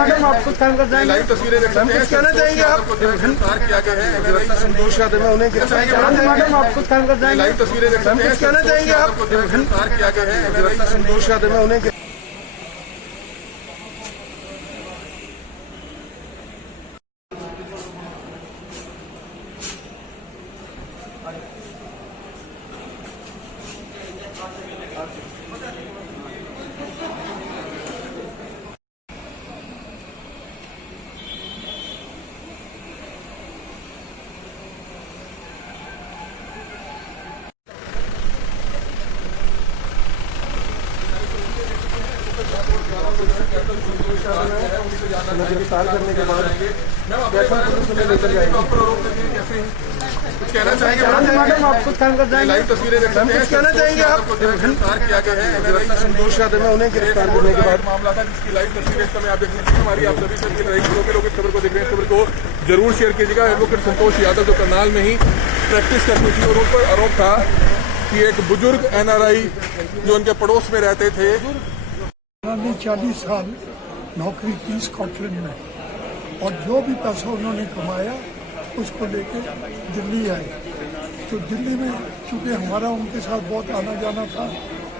Madam आप कुछ काम कर जाएंगे, लाइव तस्वीरें देख सकते हैं। कहना चाहेंगे आप? गिरफ्तार किया गया है संतोष यादव में, उन्हें मैडम आप कुछ काम कर जाएंगे, लाइव तस्वीरें देख सकते हैं। कहना चाहेंगे आप? गिरफ्तार किया गया है संतोष यादव में, उन्हें गिरफ्तार करने के बाद लेकर जाएंगे। कुछ कहना चाहेंगे मैडम आप कुछ काम कर जाएंगे, लाइव तस्वीरें देख सकते हैं। कहना चाहेंगे आप? गिरफ्तार किया गया है संतोष यादव में, उन्हें गिरफ्तार करने के बाद मामला था जिसकी लाइव तस्वीरें इस समय आप देख सकते हैं। हमारी आप सभी से रही के लोग इस खबर को देख रहे हैं, इस खबर को जरूर शेयर कीजिएगा। एडवोकेट संतोष यादव जो करनाल में ही प्रैक्टिस करती थी और उन पर आरोप था कि एक बुजुर्ग NRI जो उनके पड़ोस में रहते थे, 40 साल नौकरी की स्कॉटलैंड में, और जो भी पैसा उन्होंने कमाया उसको लेके दिल्ली आए। तो दिल्ली में चूंकि हमारा उनके साथ बहुत आना जाना था,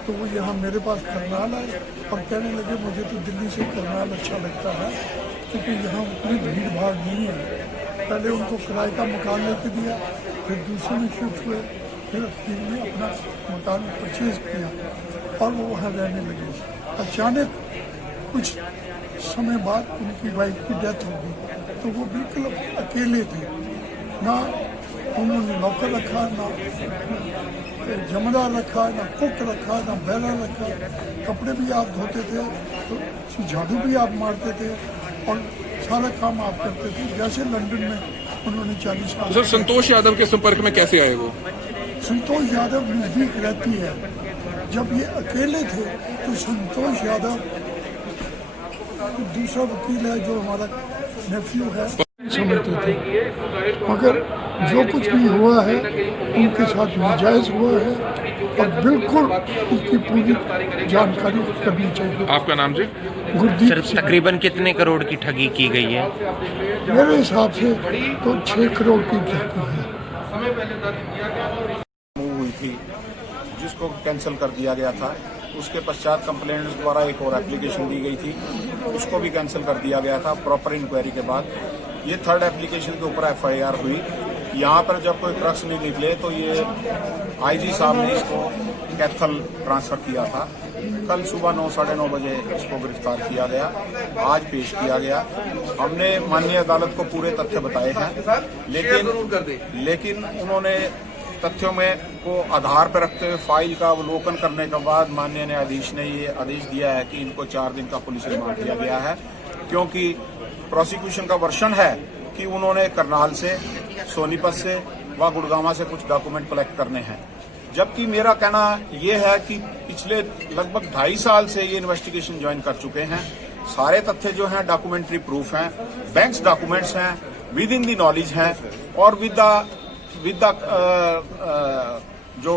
तो वो यहाँ मेरे पास करनाल आए और कहने लगे मुझे तो दिल्ली से करनाल अच्छा लगता है क्योंकि यहाँ उतनी भीड़ भाड़ नहीं है। पहले उनको किराए का मकान लेके दिया, फिर दूसरे में शिफ्ट हुए, फिर तीन में अपना मकान परचेज किया और वो वहाँ रहने लगे। अचानक कुछ समय बाद उनकी वाइफ की डेथ हो गई, तो वो बिल्कुल अकेले थे। ना उन्होंने नौकर रखा, ना जमादार रखा, ना कुक रखा, ना बैला रखा। कपड़े भी आप धोते थे, तो झाड़ू भी आप मारते थे और सारा काम आप करते थे। जैसे लंदन में उन्होंने 40 साल। सर संतोष यादव के संपर्क में कैसे आए वो? संतोष यादव नजदीक रहती है। जब ये अकेले थे तो संतोष यादव दूसरा वकील है जो हमारा नेफ्यू है, समझते थे। मगर जो कुछ भी हुआ है उनके साथ नाजायज हुआ है और बिल्कुल उसकी पूरी जानकारी करनी चाहिए। आपका नाम जी? गुरदीप। तकरीबन कितने करोड़ की ठगी की गई है? मेरे हिसाब से तो 6 करोड़ की ठगी है। हुई थी जिसको कैंसिल कर दिया गया था, उसके पश्चात कंप्लेंट्स द्वारा एक और एप्लीकेशन दी गई थी, उसको भी कैंसिल कर दिया गया था प्रॉपर इंक्वायरी के बाद। ये थर्ड एप्लीकेशन के ऊपर FIR हुई। यहाँ पर जब कोई क्रक्स नहीं निकले तो ये IG साहब ने इसको कैथल ट्रांसफर किया था। कल सुबह 9 साढ़े 9 बजे इसको गिरफ्तार किया गया, आज पेश किया गया। हमने माननीय अदालत को पूरे तथ्य बताए हैं, लेकिन उन्होंने तथ्यों में को आधार पर रखते हुए फाइल का अवलोकन करने के बाद माननीय न्यायाधीश ने ये आदेश दिया है कि इनको 4 दिन का पुलिस रिमांड दिया गया है, क्योंकि प्रोसिक्यूशन का वर्षन है कि उन्होंने करनाल से, सोनीपत से व गुड़गांव से कुछ डॉक्यूमेंट कलेक्ट करने हैं। जबकि मेरा कहना यह है कि पिछले लगभग 2.5 साल से ये इन्वेस्टिगेशन ज्वाइन कर चुके हैं। सारे तथ्य जो हैं डॉक्यूमेंट्री प्रूफ हैं, बैंक्स डॉक्यूमेंट्स हैं, विद इन दी नॉलेज हैं और विद द जो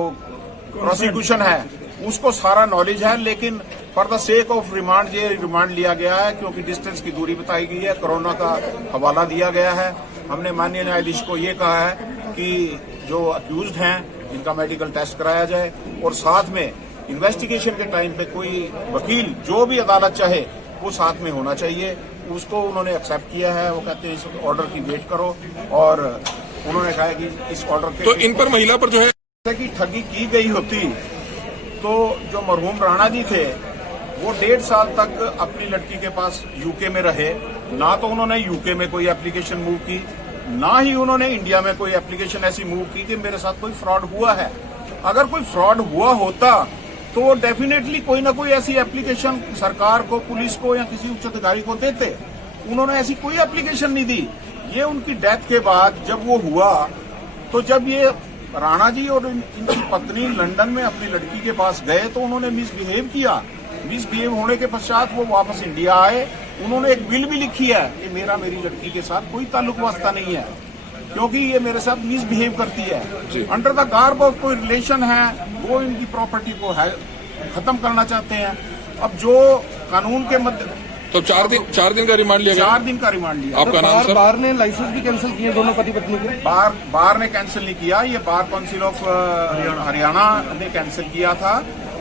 प्रोसिक्यूशन है उसको सारा नॉलेज है। लेकिन for the sake of remand ये रिमांड लिया गया है क्योंकि डिस्टेंस की दूरी बताई गई है, कोरोना का हवाला दिया गया है। हमने माननीय न्यायाधीश को ये कहा है कि जो अक्यूज्ड हैं इनका मेडिकल टेस्ट कराया जाए और साथ में इन्वेस्टिगेशन के टाइम पे कोई वकील जो भी अदालत चाहे वो साथ में होना चाहिए। उसको उन्होंने एक्सेप्ट किया है। वो कहते हैं इस ऑर्डर की वेट करो और उन्होंने कहा है कि इस ऑर्डर के तो इन पर महिला पर जो है कि ठगी की गई होती तो जो मरहूम राणा जी थे वो 1.5 साल तक अपनी लड़की के पास यूके में रहे। ना तो उन्होंने यूके में कोई एप्लीकेशन मूव की, ना ही उन्होंने इंडिया में कोई एप्लीकेशन ऐसी मूव की कि मेरे साथ कोई फ्रॉड हुआ है। अगर कोई फ्रॉड हुआ होता तो डेफिनेटली कोई ना कोई ऐसी एप्लीकेशन सरकार को, पुलिस को या किसी उच्च अधिकारी को देते। उन्होंने ऐसी कोई एप्लीकेशन नहीं दी। ये उनकी डेथ के बाद जब वो हुआ तो जब ये राणा जी और इनकी पत्नी लंदन में अपनी लड़की के पास गए तो उन्होंने मिसबिहेव किया। मिसबिहेव होने के पश्चात वो वापस इंडिया आए। उन्होंने एक विल भी लिखी है कि मेरा मेरी लड़की के साथ कोई ताल्लुक वास्ता नहीं है क्योंकि ये मेरे साथ मिसबिहेव करती है। अंडर द गार्ब ऑफ कोई रिलेशन है, वो इनकी प्रॉपर्टी को खत्म करना चाहते हैं। अब जो कानून के तो 4 दिन का रिमांड लिया गया। 4 दिन का रिमांड लिया। आपका नाम सर? बार ने लाइसेंस भी कैंसिल किए दोनों पति पत्नी के। बार ने कैंसिल नहीं किया, ये बार काउंसिल ऑफ हरियाणा ने कैंसिल किया था।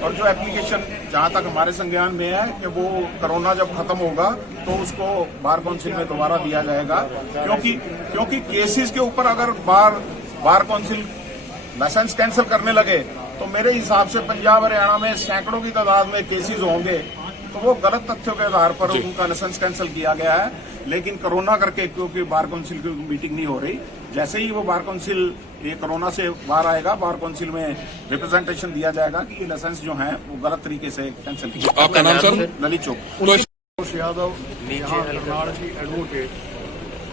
और जो एप्लीकेशन जहां तक हमारे संज्ञान में है कि वो कोरोना जब खत्म होगा तो उसको बार काउंसिल में दोबारा दिया जाएगा, क्योंकि केसेस के ऊपर अगर बार काउंसिल लाइसेंस कैंसिल करने लगे तो मेरे हिसाब से पंजाब हरियाणा में सैकड़ों की तादाद में केसेस होंगे। तो वो गलत तथ्यों के आधार पर उनका लाइसेंस कैंसिल किया गया है। लेकिन कोरोना करके क्योंकि बार काउंसिल की मीटिंग नहीं हो रही, जैसे ही वो बार काउंसिल ये कोरोना से बाहर आएगा, बार काउंसिल में रिप्रेजेंटेशन दिया जाएगा कि ये लाइसेंस जो है वो गलत तरीके से कैंसिल किया। आपका नाम सर? ललित चौक। तो यादव यहाँ करनाल की एडवोकेट,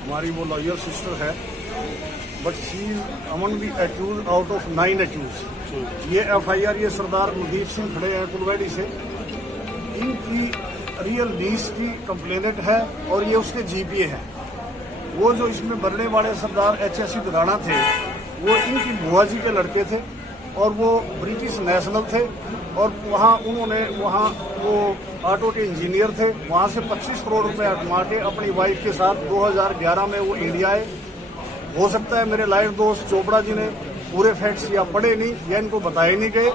हमारी वो लॉयर सिस्टर है, but she among be accused out of 9 accused. ये FIR ये सरदार मुदीप सिंह खड़े हैं कुलवैड़ी से, इनकी रियल लीज की कंप्लेनेंट है और ये उसके GPA है। वो जो इसमें भरने वाले सरदार HSC राणा थे वो इनकी बुआ जी के लड़के थे और वो ब्रिटिश नेशनल थे और वहाँ वो ऑटो के इंजीनियर थे। वहाँ से 25 करोड़ रुपए कमा के अपनी वाइफ के साथ 2011 में वो इंडिया आए। हो सकता है मेरे लाइव दोस्त चोपड़ा जी ने पूरे फैक्ट्स या पढ़े नहीं या इनको बताए नहीं गए।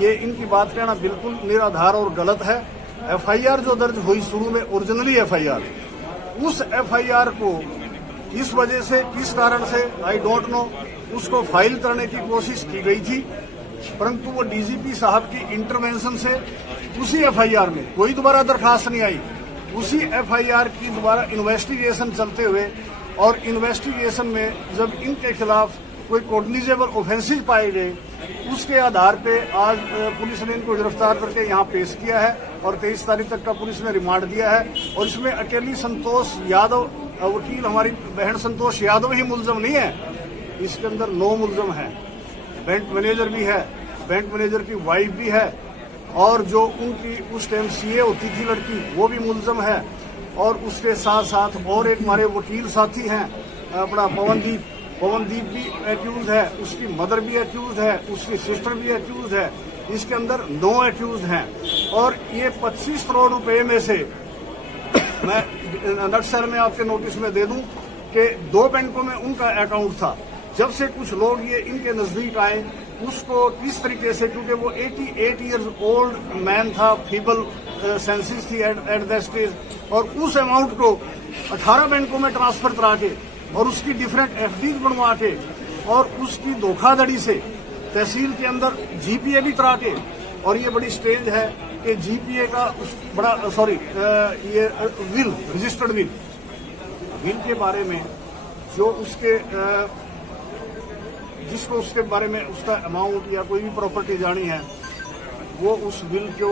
ये इनकी बात कहना बिल्कुल निराधार और गलत है। FIR जो दर्ज हुई शुरू में ओरिजिनली FIR, उस FIR को इस वजह से किस कारण से आई डोंट नो उसको फाइल करने की कोशिश की गई थी, परंतु वो DGP साहब की इंटरवेंशन से उसी FIR में कोई दोबारा दरखास्त नहीं आई। उसी FIR की दोबारा इन्वेस्टिगेशन चलते हुए और इन्वेस्टिगेशन में जब इनके खिलाफ कोई कॉग्निजेबल ऑफेंसेस पाए गए, उसके आधार पे आज पुलिस ने इनको गिरफ्तार करके यहाँ पेश किया है और 23 तारीख तक का पुलिस ने रिमांड दिया है। और इसमें अकेली संतोष यादव, वकील हमारी बहन संतोष यादव ही मुलजम नहीं है, इसके अंदर 9 मुलजम हैं। बैंक मैनेजर भी है, बैंक मैनेजर की वाइफ भी है और जो उनकी उस टाइम CA होती थी लड़की वो भी मुलजम है। और उसके साथ साथ और एक हमारे वकील साथी हैं अपना पवनदीप भी एक्यूज है, उसकी मदर भी एक्यूज है, उसकी सिस्टर भी एक्यूज है। इसके अंदर 9 एक्यूज हैं और ये 25 करोड़ रुपए में से मैं नटशहर में आपके नोटिस में दे दूं कि 2 बैंकों में उनका अकाउंट था। जब से कुछ लोग ये इनके नजदीक आए उसको किस तरीके से, क्योंकि वो 88 ईयर्स ओल्ड मैन था, फीबल सेंसेस थी एट दैट स्टेज, और उस अमाउंट को 18 बैंकों में ट्रांसफर करा के और उसकी डिफरेंट FDs बनवा के और उसकी धोखाधड़ी से तहसील के अंदर GPA भी करा के, और ये बड़ी स्टेज है कि GPA का ये विल, रजिस्टर्ड विल के बारे में जो उसके जिसको उसके बारे में उसका अमाउंट या कोई भी प्रॉपर्टी जानी है वो उस विल को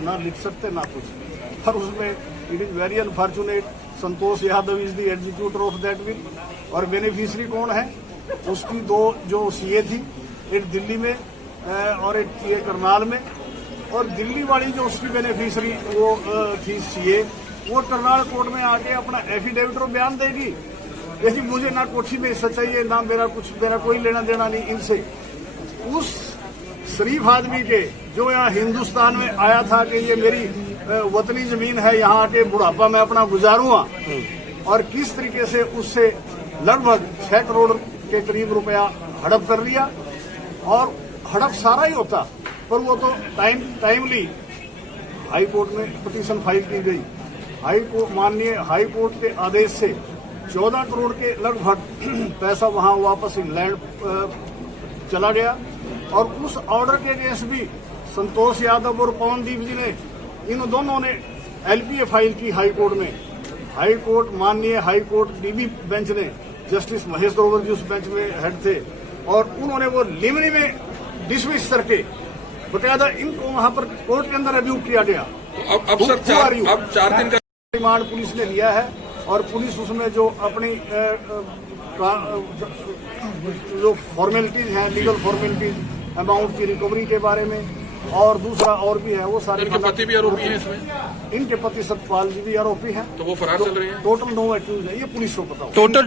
ना लिख सकते ना कुछ। और उसमें it is very unfortunate Santosh Yadav is the executor of that will. और बेनिफिशियरी कौन है? उसकी 2 जो CA थी, एक दिल्ली में और एक ये करनाल में। और दिल्ली वाली जो उसकी बेनिफिशियरी वो थी CA, वो करनाल कोर्ट में आके अपना एफिडेविट और बयान देगी, लेकिन मुझे ना कोठी में हिस्सा चाहिए ना मेरा कोई लेना देना नहीं इनसे। उस शरीफ आदमी के जो यहाँ हिंदुस्तान में आया था कि ये मेरी वतनी जमीन है, यहाँ आके बुढ़ापा में अपना गुजारूंगा, और किस तरीके से उससे लगभग 6 करोड़ के करीब रुपया हड़प कर लिया। और हड़प सारा ही होता, पर वो तो टाइमली हाई कोर्ट में पिटीशन फाइल की गई। माननीय हाई कोर्ट के आदेश से 14 करोड़ के लगभग पैसा वहां वापस इंग्लैंड चला गया। और उस ऑर्डर के अगेंस्ट भी संतोष यादव और पवनदीप जी ने, इन दोनों ने LPA फाइल की हाई कोर्ट में। हाई कोर्ट, माननीय हाई कोर्ट DB बेंच ने, जस्टिस महेश ग्रोवर जी उस बेंच में हेड थे, और उन्होंने वो लिमनी में डिसमिस करके बकायदा इनको वहां पर कोर्ट के अंदर अब्यूज किया गया। अब सर 4 दिन का रिमांड पुलिस ने लिया है और पुलिस उसमें जो अपनी जो फॉर्मेलिटीज हैं, लीगल फॉर्मेलिटीज, अमाउंट की रिकवरी के बारे में और दूसरा और भी है, वो सारे। इनके पति भी आरोपी हैं इसमें? इनके पति सतपाल जी भी आरोपी हैं। तो वो फरार चल रहे हैं। टोटल 9 एक्यूज है, ये पुलिस को पता हो। टोटल